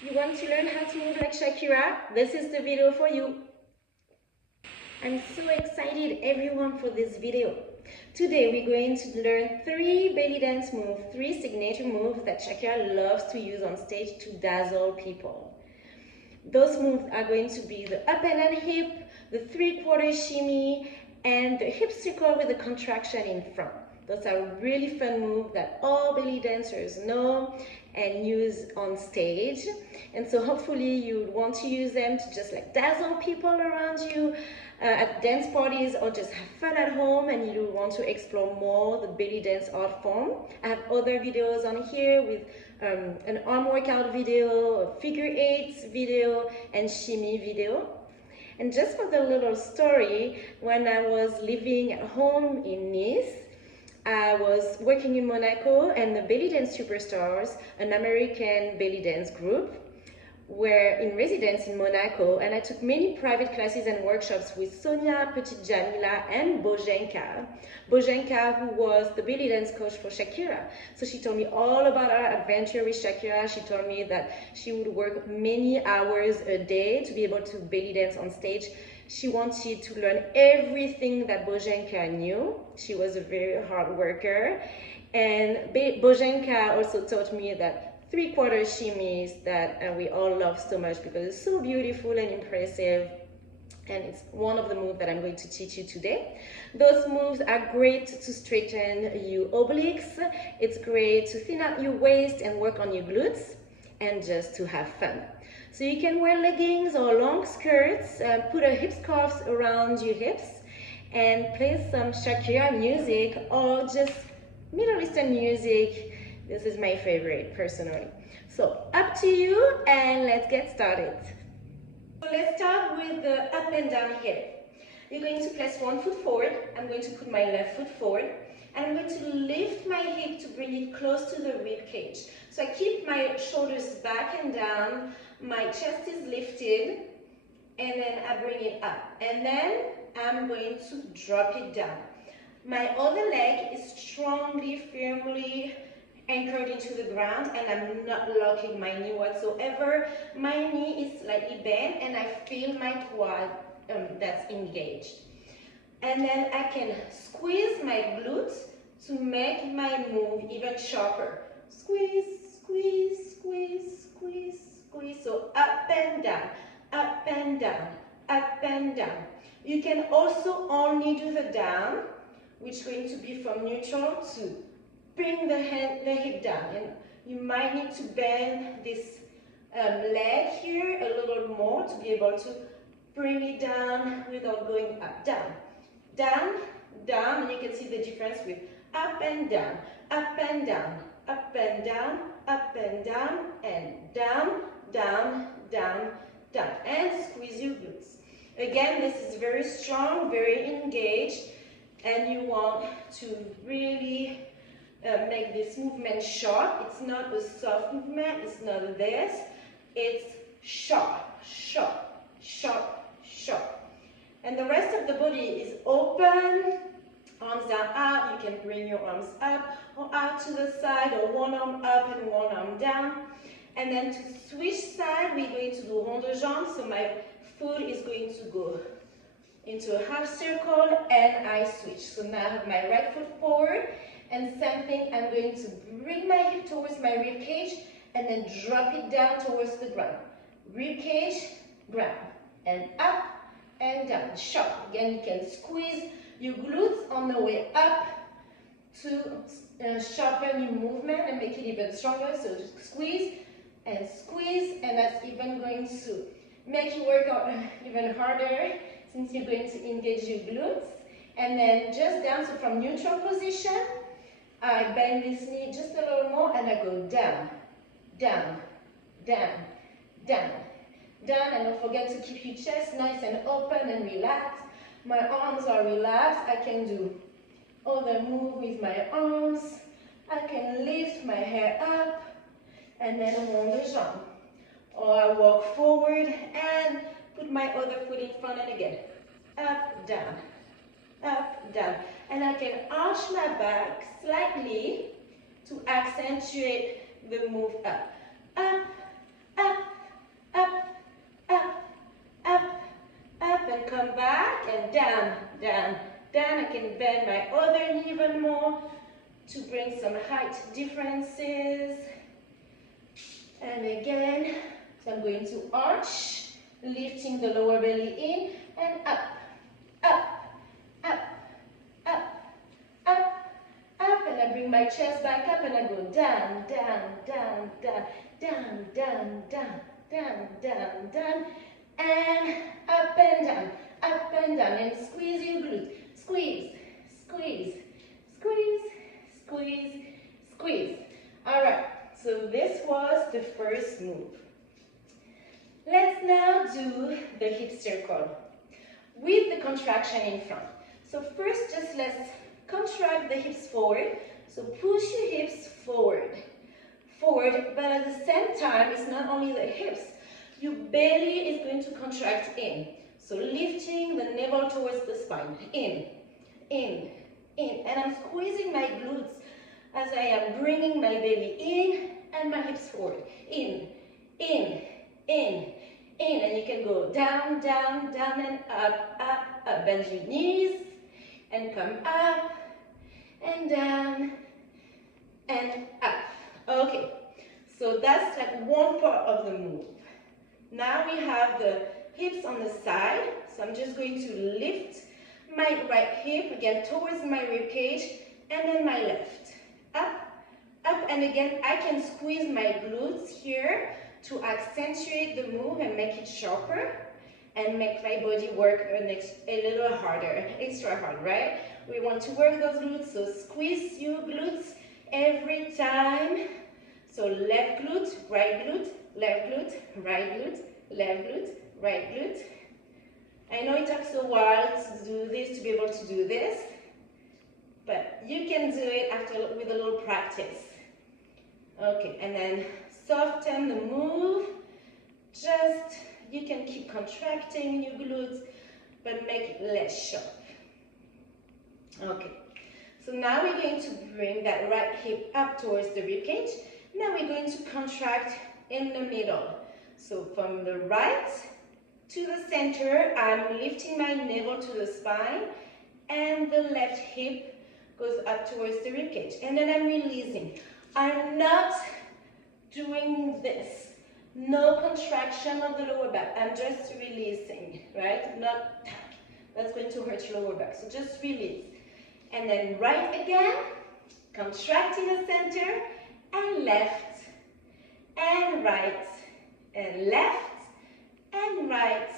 You want to learn how to move like Shakira? This is the video for you. I'm so excited everyone for this video. Today we're going to learn 3 belly dance moves, 3 signature moves that Shakira loves to use on stage to dazzle people. Those moves are going to be the up and down hip, the 3/4 shimmy, and the hip circle with a contraction in front. Those are really fun moves that all belly dancers know and use on stage. And so hopefully you would want to use them to just like dazzle people around you at dance parties, or just have fun at home and you want to explore more the belly dance art form. I have other videos on here with an arm workout video, a figure eights video, and shimmy video. And just for the little story, when I was living at home in Nice, I was working in Monaco, and the Bellydance Superstars, an American belly dance group, were in residence in Monaco, and I took many private classes and workshops with Sonia, Petite Jamila, and 𝐵𝐔𝐄. 𝐵𝐔𝐄, who was the belly dance coach for Shakira. So she told me all about her adventure with Shakira. She told me that she would work many hours a day to be able to belly dance on stage. She wanted to learn everything that 𝐵𝐔𝐄 knew. She was a very hard worker. And 𝐵𝐔𝐄 also taught me that 3/4 shimmies that we all love so much because it's so beautiful and impressive. And it's one of the moves that I'm going to teach you today. Those moves are great to straighten your obliques. It's great to thin out your waist and work on your glutes, and just to have fun. So you can wear leggings or long skirts, put a hip scarf around your hips, and play some Shakira music or just Middle Eastern music. This is my favorite personally. So up to you, and let's get started. So let's start with the up and down hip. You're going to place one foot forward. I'm going to put my left foot forward, and I'm going to lift my hip to bring it close to the rib cage. So I keep my shoulders back and down, my chest is lifted, and then I bring it up. And then I'm going to drop it down. My other leg is strongly, firmly anchored into the ground, and I'm not locking my knee whatsoever. My knee is slightly bent, and I feel my quad that's engaged. And then I can squeeze my glutes to make my move even sharper. Squeeze, squeeze, squeeze, squeeze, squeeze. So up and down, up and down, up and down. You can also only do the down, which is going to be from neutral to bring the hip down, and you might need to bend this leg here a little more to be able to bring it down without going up, down, down, down, and you can see the difference with up and down, up and down, up and down, up and down, and down, down, down, down, and squeeze your glutes. Again, this is very strong, very engaged, and you want to really make this movement sharp. It's not a soft movement, it's not this, it's sharp, sharp, sharp, sharp. And the rest of the body is open, arms are out. You can bring your arms up or out to the side, or one arm up and one arm down. And then to switch side, we're going to do rond de jambe. So my foot is going to go into a half circle, and I switch. So now I have my right foot forward, and same thing, I'm going to bring my hip towards my rib cage and then drop it down towards the ground. Rib cage, ground, and up and down, sharp. Again, you can squeeze your glutes on the way up to sharpen your movement and make it even stronger. So just squeeze, and that's even going to make you work out even harder, since you're going to engage your glutes. And then just down, so from neutral position, I bend this knee just a little more, and I go down, down, down, down, down, and don't forget to keep your chest nice and open and relaxed. My arms are relaxed. I can do other move with my arms. I can lift my hair up, and then rond de jambe. Or I walk forward and put my other foot in front, and again, up, down, up, down. And I can arch my back slightly to accentuate the move up, up, up, come back and down, down, down. I can bend my other knee even more to bring some height differences. And again, so I'm going to arch, lifting the lower belly in and up, up, up, up, up, up, and I bring my chest back up and I go down, down, down, down, down, down, down, down, down, down, and up and down, and squeeze your glutes. Squeeze, squeeze, squeeze, squeeze, squeeze. All right, so this was the first move. Let's now do the hip circle with the contraction in front. So first, just let's contract the hips forward. So push your hips forward, forward, but at the same time, it's not only the hips. Your belly is going to contract in. So lifting the navel towards the spine. In, in, in. And I'm squeezing my glutes as I am bringing my belly in and my hips forward. In, in, in, in. And you can go down, down, down, and up, up, up. Bend your knees and come up and down and up. Okay, so that's like one part of the move. Now we have the hips on the side, so I'm just going to lift my right hip again towards my rib cage and then my left. Up, up, and again I can squeeze my glutes here to accentuate the move and make it sharper and make my body work a little harder, extra hard, right? We want to work those glutes, so squeeze your glutes every time. So left glute, right glute, left glute, right glute, left glute, right glute. I know it takes a while to do this, to be able to do this, but you can do it with a little practice. Okay, and then soften the move. Just, you can keep contracting your glutes, but make it less sharp. Okay, so now we're going to bring that right hip up towards the rib cage. Now we're going to contract in the middle. So from the right to the center, I'm lifting my navel to the spine, and the left hip goes up towards the rib cage. And then I'm releasing. I'm not doing this. No contraction of the lower back. I'm just releasing, right? Not, that's going to hurt your lower back. So just release. And then right again, contracting the center, and left, and right, and left, and right,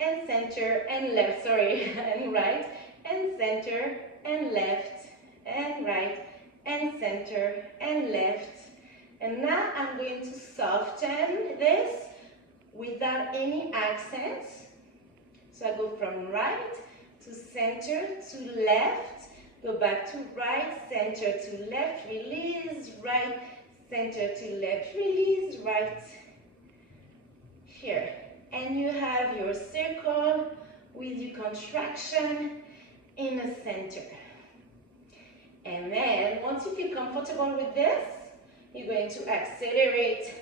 and center, and left, sorry, and right, and center, and left, and right, and center, and left. And now I'm going to soften this without any accents. So I go from right to center to left, go back to right, center to left, release, right, center to left, release, right, here. And you have your circle with your contraction in the center. And then, once you feel comfortable with this, you're going to accelerate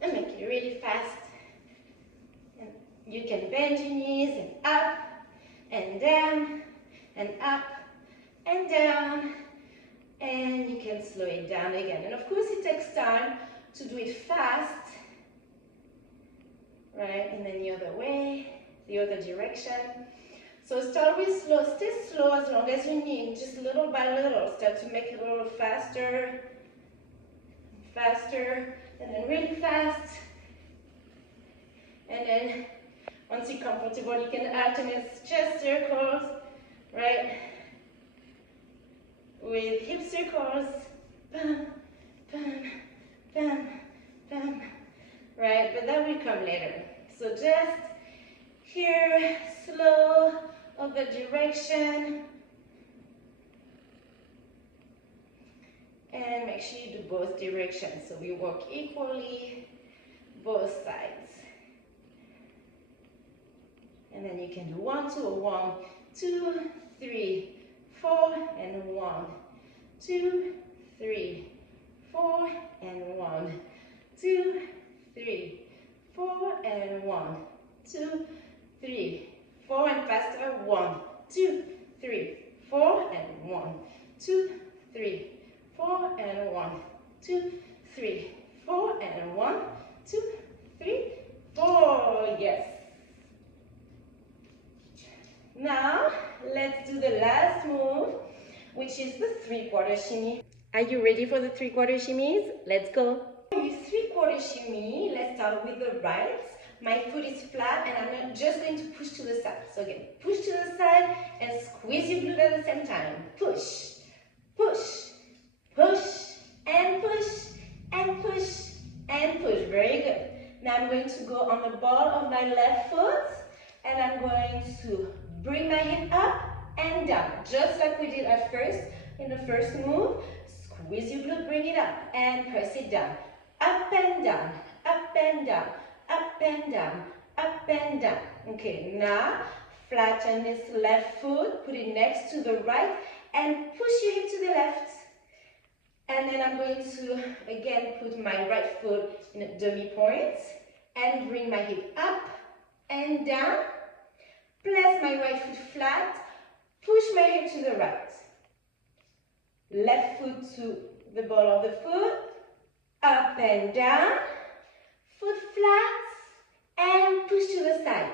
and make it really fast. And you can bend your knees and up and down and up and down, and you can slow it down again. And of course it takes time to do it fast, right? And then the other way, the other direction. So start with slow, stay slow as long as you need, just little by little. Start to make it a little faster, faster, and then really fast. And then once you're comfortable, you can alternate chest circles, right? With hip circles, bam, bam, bam, bam, right? But that will come later. So just here, slow, other direction. And make sure you do both directions. So we work equally, both sides. And then you can do 1, 2, 1, 2, 3, 4, and 1, 2, 3, 4, and 1, 2, 3, 4, and 1, 2, 3, 4, and faster. 1, 2, 3, 4, and 1, 2, 3, 4, and 1, 2, 3, 4, and 1, 2, 3, 4. Yes. Now, let's do the last move, which is the 3/4 shimmy. Are you ready for the 3/4 shimmies? Let's go. With 3/4 shimmy, let's start with the right. My foot is flat and I'm just going to push to the side. So again, push to the side and squeeze your glute at the same time. Push, push, push, and push, and push, and push. Very good. Now I'm going to go on the ball of my left foot and I'm going to bring my hip up and down, just like we did at first in the first move. Squeeze your glute, bring it up and press it down. Up and down, up and down, up and down, up and down. Okay, now flatten this left foot, put it next to the right and push your hip to the left. And then I'm going to again put my right foot in a dummy point and bring my hip up and down. Place my right foot flat, push my hip to the right. Left foot to the ball of the foot, up and down, foot flat, and push to the side.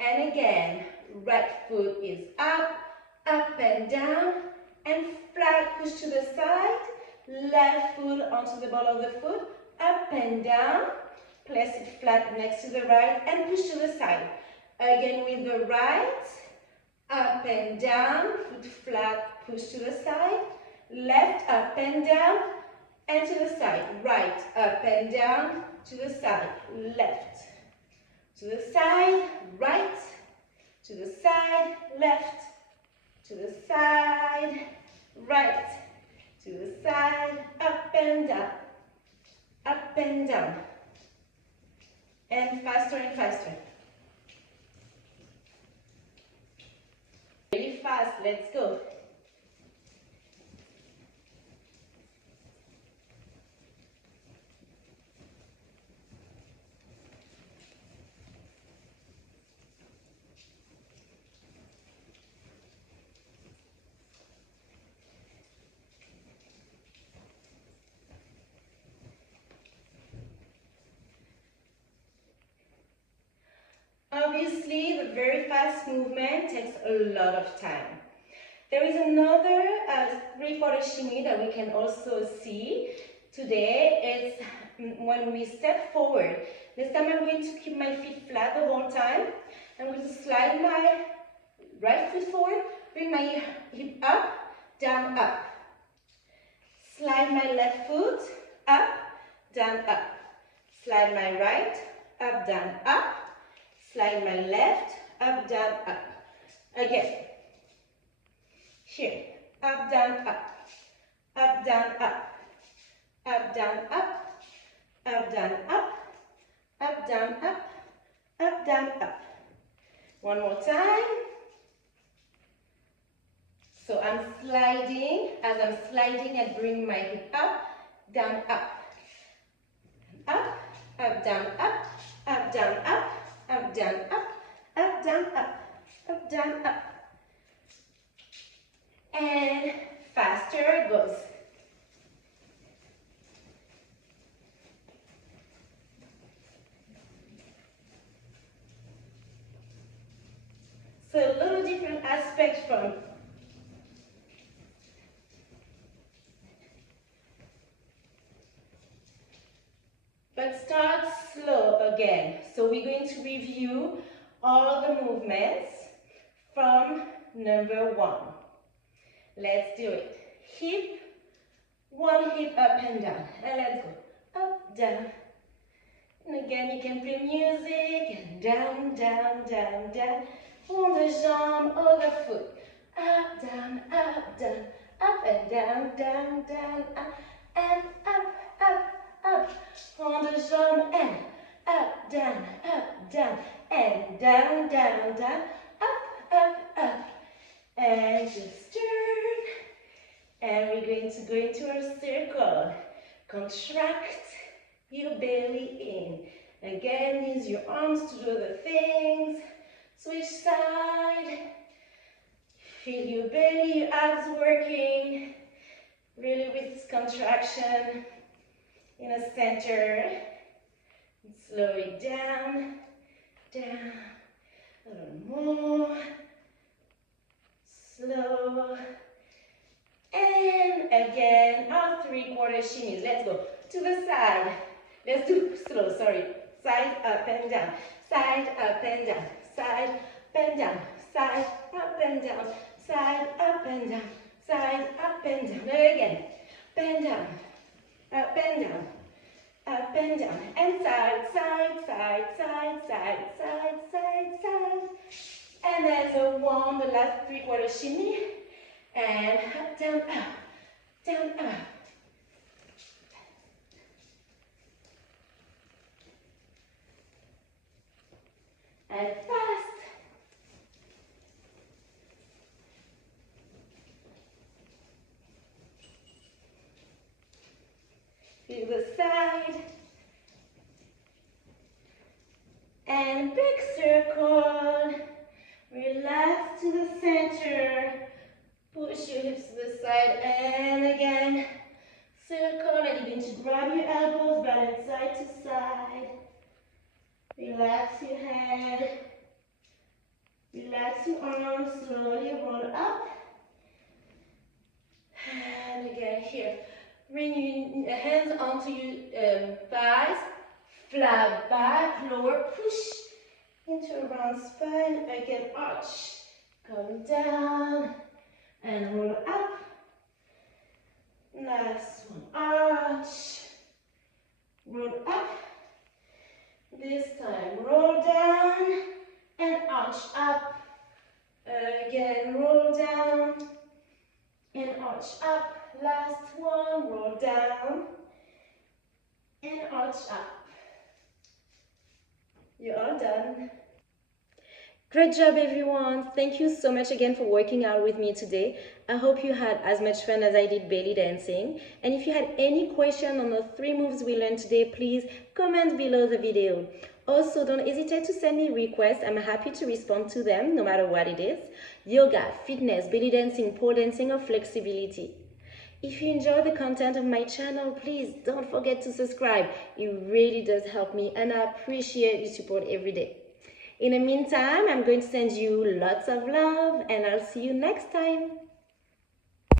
And again, right foot is up and down, and flat, push to the side. Left foot onto the ball of the foot, up and down, place it flat next to the right, and push to the side. Again with the right, up and down, foot flat, push to the side. Left, up and down, and to the side. Right, up and down, to the side. Left, to the side, right, to the side, left, to the side, right, to the side, up and down, up and down. And faster and faster. Really fast, let's go. Obviously, the very fast movement takes a lot of time. There is another 3/4 shimmy that we can also see today. It's when we step forward. This time I'm going to keep my feet flat the whole time. I'm going to slide my right foot forward, bring my hip up, down, up. Slide my left foot, up, down, up. Slide my right, up, down, up. Slide my left, up, down, up. Again. Here. Up, down, up. Up, down, up. Up, down, up. Up, down, up. Up, down, up. Up, down, up. One more time. So I'm sliding. As I'm sliding, I bring my hip up, down, up. Up, down, up. Up, down, up. Up, down, up, up, down, up, down, up. And faster it goes. So a little different aspect from but start slow again. So we're going to review all the movements from number 1. Let's do it. Hip, one hip up and down. And let's go. Up, down. And again, you can play music. And down, down, down, down. On the jambe, or the foot. Up, down, up, down. Up and down, down, down, up. And up, up, up. On the jambe and up, down, and down, down, down, up, up, up. And just turn. And we're going to go into our circle. Contract your belly in. Again, use your arms to do the things. Switch side. Feel your belly, your abs working. Really with this contraction in the center. Slow it down, down. A little more. Slow. And again, our 3/4 shimmies. Let's go to the side. Let's do slow, sorry. Side, up and down. Side, up and down. Side, up and down. Side, up and down. Side, up and down. Side, up and down. Again. Up and down. Up and down. Up and down. And side, side, side, side, side, side, side, side. And then the last 3/4 shimmy. And up, down, up. Down, up. And fast. Feel the side. And big circle. Relax to the center. Push your hips to the side. And again, circle. And you're going to grab your elbows, balance side to side. Relax your head. Relax your arms. Slowly roll up. And again, here. Bring your hands onto your thighs. Flat back, lower, push into a round spine. Again, arch. Come down and roll up. Last one, arch. Roll up. This time, roll down and arch up. Again, roll down and arch up. Last one, roll down and arch up. You're all done. Great job, everyone. Thank you so much again for working out with me today. I hope you had as much fun as I did belly dancing. And if you had any question on the 3 moves we learned today, please comment below the video. Also, don't hesitate to send me requests. I'm happy to respond to them, no matter what it is. Yoga, fitness, belly dancing, pole dancing, or flexibility. If you enjoy the content of my channel, please don't forget to subscribe. It really does help me and I appreciate your support every day. In the meantime, I'm going to send you lots of love and I'll see you next time.